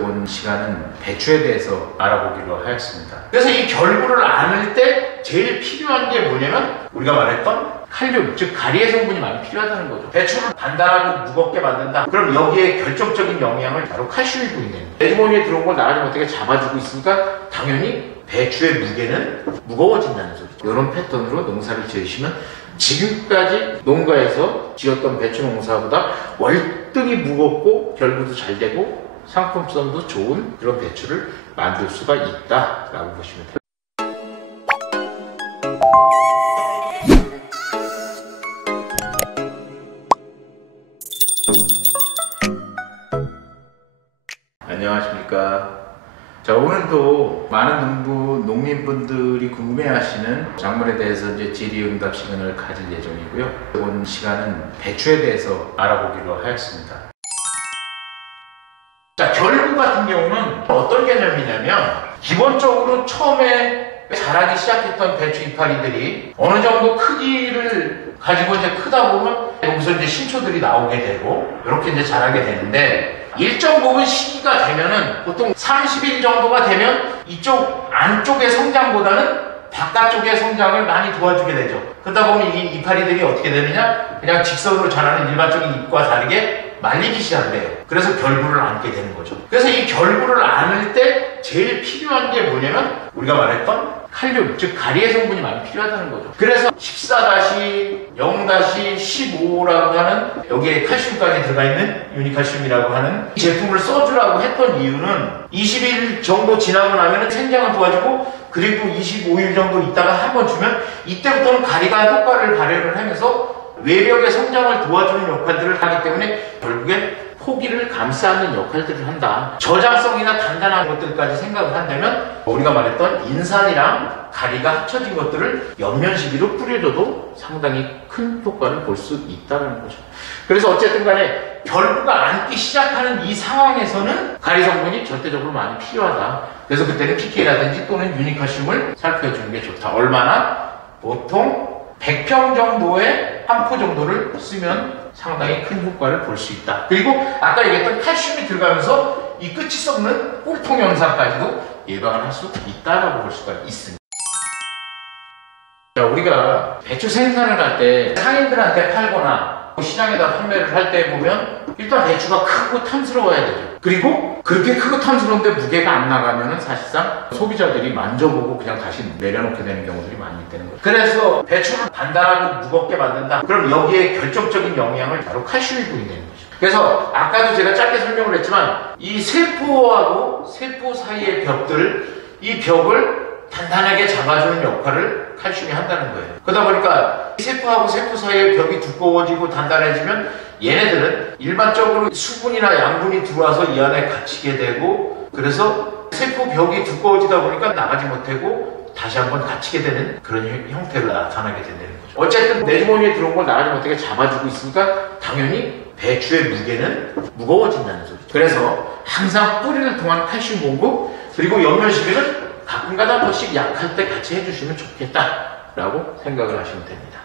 이번 시간은 배추에 대해서 알아보기로 하였습니다. 그래서 이 결부를 안을 때 제일 필요한 게 뭐냐면 우리가 말했던 칼륨, 즉 가리의 성분이 많이 필요하다는 거죠. 배추를 단단하고 무겁게 만든다. 그럼 여기에 결정적인 영향을 바로 칼슘이 보이네요. 배주머니에 들어온 걸 나가지 못하게 잡아주고 있으니까 당연히 배추의 무게는 무거워진다는 소리죠. 이런 패턴으로 농사를 지으시면 지금까지 농가에서 지었던 배추 농사보다 월등히 무겁고 결부도 잘 되고 상품성도 좋은 그런 배추를 만들 수가 있다라고 보시면 돼요. 안녕하십니까. 자, 오늘도 많은 농민분들이 궁금해하시는 작물에 대해서 이제 질의응답 시간을 가질 예정이고요. 이번 시간은 배추에 대해서 알아보기로 하였습니다. 자, 결부 같은 경우는 어떤 개념이냐면 기본적으로 처음에 자라기 시작했던 배추 이파리들이 어느 정도 크기를 가지고 이제 크다 보면 여기서 이제 신초들이 나오게 되고 이렇게 이제 자라게 되는데 일정 부분 시기가 되면은 보통 30일 정도가 되면 이쪽 안쪽의 성장보다는 바깥쪽의 성장을 많이 도와주게 되죠. 그러다 보면 이 이파리들이 어떻게 되느냐, 그냥 직선으로 자라는 일반적인 잎과 다르게 말리기 시작을 해요. 그래서 결부를 안게 되는 거죠. 그래서 이 결부를 안을 때 제일 필요한 게 뭐냐면 우리가 말했던 칼륨, 즉 가리의 성분이 많이 필요하다는 거죠. 그래서 14-0-15라고 하는 여기에 칼슘까지 들어가 있는 유니칼슘이라고 하는 이 제품을 써주라고 했던 이유는 20일 정도 지나고 나면 생장을 도와주고 그리고 25일 정도 있다가 한번 주면 이때부터는 가리가 효과를 발휘를 하면서 외벽의 성장을 도와주는 역할들을 하기 때문에 결국엔 포기를 감싸는 역할들을 한다. 저장성이나 단단한 것들까지 생각을 한다면 우리가 말했던 인산이랑 가리가 합쳐진 것들을 옆면 시기로 뿌려줘도 상당히 큰 효과를 볼 수 있다는 거죠. 그래서 어쨌든 간에 결부가 안기 시작하는 이 상황에서는 가리 성분이 절대적으로 많이 필요하다. 그래서 그때는 PK라든지 또는 유니칼슘을 살펴주는 게 좋다. 얼마나? 보통 100평 정도의 한 포 정도를 쓰면 상당히 큰 효과를 볼 수 있다. 그리고 아까 얘기했던 칼슘이 들어가면서 이 끝이 썩는 꿀통 현상까지도 예방을 할 수 있다라고 볼 수가 있습니다. 자, 우리가 배추 생산을 할 때 상인들한테 팔거나 시장에다 판매를 할 때 보면 일단 배추가 크고 탐스러워야 되죠. 그리고 그렇게 크고 탐스러운데 무게가 안 나가면 사실상 소비자들이 만져보고 그냥 다시 내려놓게 되는 경우들이 많이 있다는 거죠. 그래서 배추를 단단하고 무겁게 만든다. 그럼 여기에 결정적인 영향을 바로 칼슘이 보이는 거죠. 그래서 아까도 제가 짧게 설명을 했지만 이 세포하고 세포 사이의 벽들, 이 벽을 단단하게 잡아주는 역할을 칼슘이 한다는 거예요. 그러다 보니까 세포하고 세포 사이의 벽이 두꺼워지고 단단해지면 얘네들은 일반적으로 수분이나 양분이 들어와서 이 안에 갇히게 되고 그래서 세포 벽이 두꺼워지다 보니까 나가지 못하고 다시 한번 갇히게 되는 그런 형태로 나타나게 된다는 거죠. 어쨌든 내 주머니에 들어온 걸 나가지 못하게 잡아주고 있으니까 당연히 배추의 무게는 무거워진다는 소리죠. 그래서 항상 뿌리를 통한 칼슘 공급 그리고 옆면 시비는 가끔가다 한 번씩 약할 때 같이 해주시면 좋겠다라고 생각을 하시면 됩니다.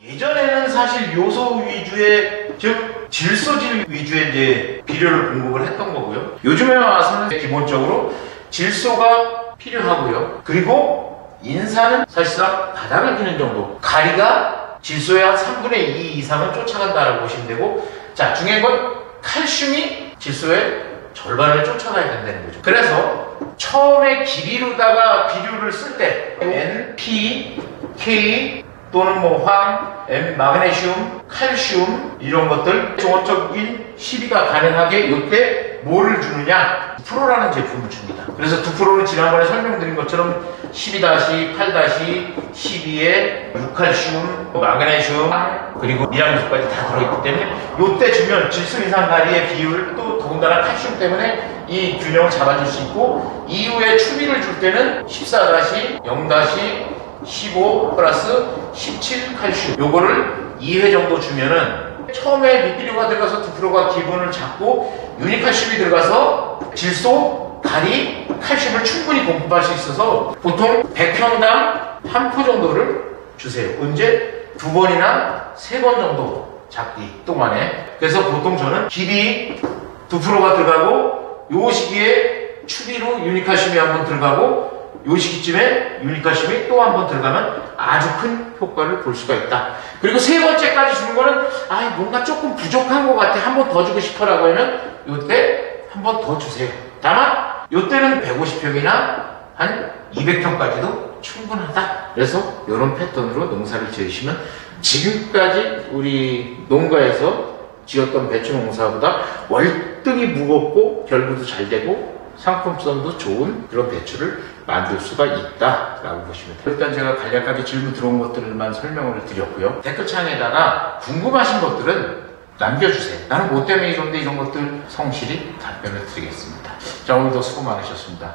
예전에는 사실 요소 위주의, 즉 질소질 위주의 이제 비료를 공급을 했던 거고요. 요즘에 와서는 기본적으로 질소가 필요하고요. 그리고 인산은 사실상 바닥을 끼는 정도. 가리가 질소의 한 3분의 2 이상은 쫓아간다라고 보시면 되고, 자, 중요한 건 칼슘이 질소의 절반을 쫓아가야 된다는 거죠. 그래서 처음에 기비로다가 비료를 쓸 때 N, P, K 또는 뭐 황, M, 마그네슘, 칼슘 이런 것들 종합적인 시비가 가능하게 이때 뭐를 주느냐? 2%라는 제품을 줍니다. 그래서 2%는 지난번에 설명드린 것처럼 12-8-12에 육칼슘, 마그네슘 그리고 미량요소까지 다 들어있기 때문에 이때 주면 질소 인산 가리의 비율 또 더군다나 칼슘 때문에 이 균형을 잡아줄 수 있고 이후에 추비를 줄 때는 14-0-15 플러스 17 칼슘 요거를 2회 정도 주면은 처음에 미비료가 들어가서 2%가 기본을 잡고 유니칼슘이 들어가서 질소, 가리, 칼슘을 충분히 공급할 수 있어서 보통 100평당 한 포 정도를 주세요. 언제? 2번이나 3번 정도 잡기 동안에. 그래서 보통 저는 기비 2%가 들어가고 요 시기에 추비로 유니카심이 한번 들어가고 요 시기쯤에 유니카심이 또 한번 들어가면 아주 큰 효과를 볼 수가 있다. 그리고 세 번째까지 주는 거는 뭔가 조금 부족한 것 같아. 한 번 더 주고 싶어라고 하면 요때 한 번 더 주세요. 다만 요때는 150평이나 한 200평까지도 충분하다. 그래서 이런 패턴으로 농사를 지으시면 지금까지 우리 농가에서 지었던 배추 농사보다 월등히 무겁고 결부도 잘 되고 상품성도 좋은 그런 배추를 만들 수가 있다라고 보시면 돼요. 일단 제가 간략하게 질문 들어온 것들만 설명을 드렸고요. 댓글창에다가 궁금하신 것들은 남겨주세요. 나는 뭐 때문에 이런데 이런 것들 성실히 답변을 드리겠습니다. 자, 오늘도 수고 많으셨습니다.